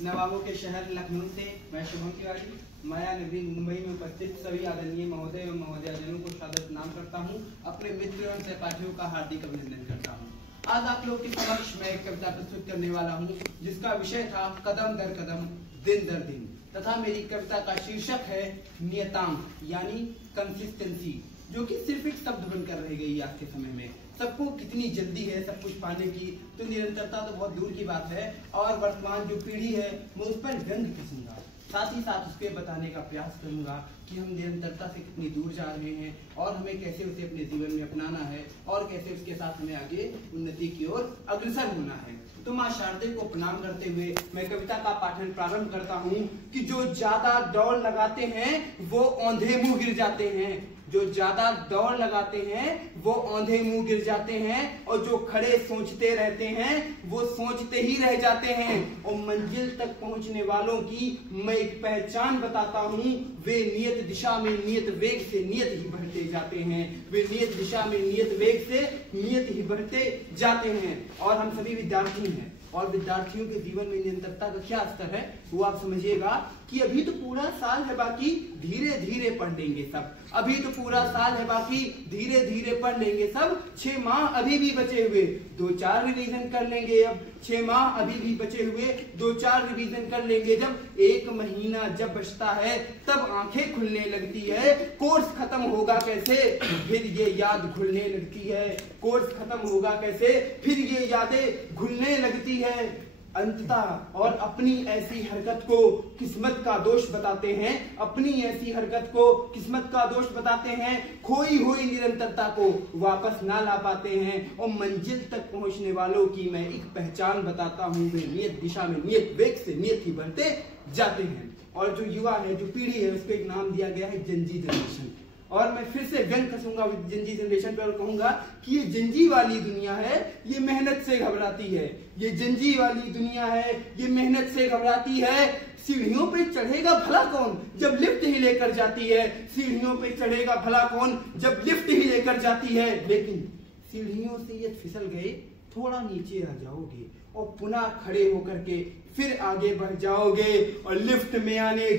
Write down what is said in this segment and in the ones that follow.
नवाबों के शहर लखनऊ से मैं शुभम तिवारी माया नगरी मुंबई में उपस्थित सभी आदरणीय महोदय एवं महोदयजनों को सादर प्रणाम करता हूं। अपने मित्र एवं सहपाठियों का हार्दिक अभिनंदन करता हूं। आज आप लोग के समक्ष मैं एक कविता प्रस्तुत करने वाला हूं, जिसका विषय था कदम दर कदम दिन दर दिन, तथा मेरी कविता का शीर्षक है नियतांक यानी कंसिस्टेंसी, जो कि सिर्फ एक शब्द बनकर रह गई आज के समय में। सबको कितनी जल्दी है सब कुछ पाने की, तो निरंतरता तो बहुत दूर की बात है। और वर्तमान जो पीढ़ी है मैं उस पर व्यंग कसूंगा, साथ ही साथ उसके बताने का प्रयास करूंगा कि हम निरंतरता से कितनी दूर जा रहे हैं और हमें कैसे उसे अपने जीवन में अपनाना है और कैसे उसके साथ हमें आगे उन्नति की ओर अग्रसर होना है। तो मां शारदे को प्रणाम करते हुए मैं कविता का पाठन प्रारंभ करता हूँ कि जो ज्यादा दौड़ लगाते हैं वो औंधे मुंह गिर जाते हैं। जो ज्यादा दौड़ लगाते हैं वो औंधे मुंह गिर जाते हैं, और जो खड़े सोचते रहते हैं वो सोचते ही रह जाते हैं। और मंजिल तक पहुंचने वालों की मैं एक पहचान बताता हूँ, वे नियत दिशा में नियत वेग से नियत ही बढ़ते जाते हैं। वे नियत दिशा में नियत वेग से नियत ही बढ़ते जाते हैं। और हम सभी विद्यार्थी हैं, और विद्यार्थियों के जीवन में निरंतरता का क्या स्तर है वो आप समझिएगा कि अभी तो पूरा साल है बाकी, धीरे धीरे पढ़ लेंगे सब। अभी तो पूरा साल है बाकी, धीरे धीरे पढ़ लेंगे सब। 6 माह अभी भी बचे हुए, 2-4 रिवीजन कर लेंगे। अब 6 माह अभी भी बचे हुए, 2-4 रिवीजन कर लेंगे। जब 1 महीना जब बचता है तब आंखें खुलने लगती है। कोर्स खत्म होगा कैसे फिर ये याद घुलने लगती है। कोर्स खत्म होगा कैसे फिर ये यादें घुलने लगती है। अंततः और अपनी ऐसी हरकत को किस्मत का दोष बताते हैं, अपनी ऐसी हरकत को किस्मत का दोष बताते हैं। खोई हुई निरंतरता को वापस ना ला पाते हैं, और मंजिल तक पहुंचने वालों की मैं एक पहचान बताता हूं, वे नियत दिशा में नियत वेग से नियत ही बढ़ते जाते हैं। और जो युवा है, जो पीढ़ी है, उसको एक नाम दिया गया है जेनजी जनरेशन। और मैं फिर से व्यंग कसूंगा जेनजी जनरेशन पर और कहूंगा कि ये जेनजी वाली दुनिया है, ये मेहनत से घबराती है। ये जेनजी वाली दुनिया है, ये मेहनत से घबराती है। सीढ़ियों पे चढ़ेगा भला कौन जब लिफ्ट ही लेकर जाती है। सीढ़ियों पे चढ़ेगा भला कौन जब लिफ्ट ही लेकर जाती है। लेकिन सीढ़ियों से ये फिसल गए, थोड़ा नीचे आ जाओगे और पुनः खड़े होकर के फिर आगे बढ़ जाओगे। और लिफ्ट में आने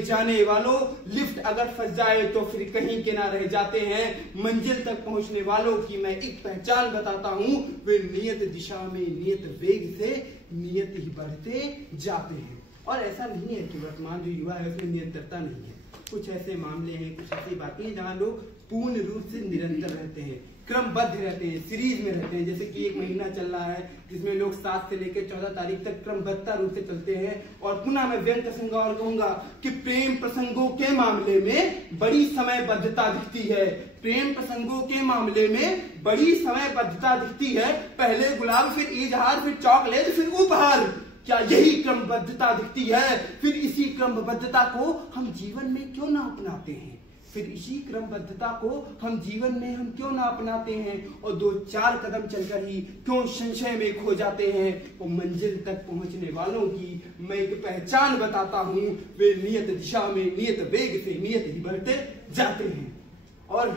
जाने वालों लिफ्ट अगर फंस जाए तो फिर कहीं के ना रह जाते हैं। मंजिल तक पहुंचने वालों की मैं एक पहचान बताता हूं, वे नियत दिशा में नियत वेग से नियत ही बढ़ते जाते हैं। और ऐसा नहीं है कि वर्तमान जो युवा है उसमें निरंतरता नहीं है। कुछ ऐसे मामले हैं, कुछ ऐसी बातें हैं जहां लोग पूर्ण रूप से निरंतर रहते हैं, क्रमबद्ध रहते हैं, सीरीज में रहते हैं। जैसे कि एक महीना चल रहा है जिसमें लोग 7 से लेकर 14 तारीख तक क्रमबद्धता रूप से चलते हैं। और पुनः मैं व्यंग कसूंगा और कहूंगा कि प्रेम प्रसंगों के मामले में बड़ी समयबद्धता दिखती है। प्रेम प्रसंगों के मामले में बड़ी समयबद्धता दिखती है। पहले गुलाब, फिर इजहार, फिर चॉकलेट, फिर उपहार। क्या यही क्रमबद्धता दिखती है? फिर इसी क्रमबद्धता को हम जीवन में क्यों ना अपनाते हैं? फिर इसी क्रमबद्धता को हम जीवन में हम क्यों ना अपनाते हैं? और 2-4 कदम चलकर ही क्यों संशय में खो जाते हैं? और मंजिल तक पहुंचने वालों की मैं एक पहचान बताता हूं, वे नियत दिशा में नियत वेग से नियत ही बढ़ते जाते हैं। और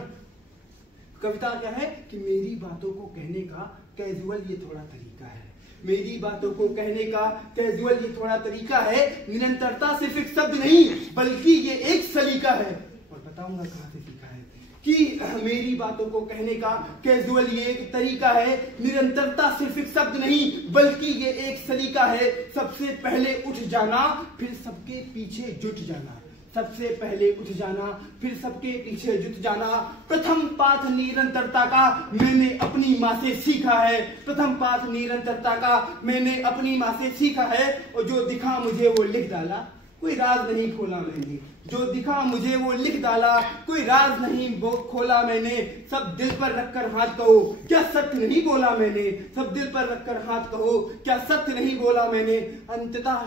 कविता क्या है कि मेरी बातों को कहने का कैजुअल ये थोड़ा तरीका है। मेरी बातों को कहने का कैजुअल ये थोड़ा तरीका है। निरंतरता सिर्फ एक शब्द नहीं बल्कि ये एक सलीका है। और बताऊंगा कहां से सीखा है कि मेरी बातों को कहने का कैजुअल ये एक तरीका है। निरंतरता सिर्फ एक शब्द नहीं बल्कि ये एक सलीका है। सबसे पहले उठ जाना, फिर सबके पीछे जुट जाना। सबसे पहले उठ जाना, फिर सबके पीछे जुट जाना। प्रथम पाठ निरंतरता का मैंने अपनी माँ से सीखा है। प्रथम पाठ निरंतरता का मैंने अपनी माँ से सीखा है। और जो दिखा मुझे वो लिख डाला, कोई राज नहीं खोला मैंने। जो दिखा मुझे वो लिख डाला, कोई राज नहीं खोला मैंने। सब दिल पर रखकर हाथ कहो, क्या सत्य नहीं बोला मैंने। सब दिल पर रखकर हाथ कहो, क्या सत्य नहीं बोला मैंने। अंततः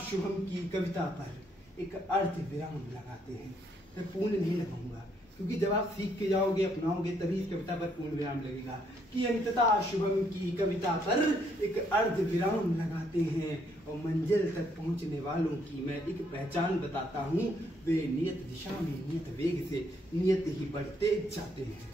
शुभम की कविता पर एक अर्थ विराम लगाते हैं। मैं पूर्ण नहीं लगाऊंगा, क्योंकि जब आप सीख के जाओगे, अपनाओगे, तभी इस कविता पर पूर्ण विराम लगेगा। कि अंततः शुभम की कविता पर एक अर्ध विराम लगाते हैं, और मंजिल तक पहुंचने वालों की मैं एक पहचान बताता हूं, वे नियत दिशा में नियत वेग से नियत ही बढ़ते जाते हैं।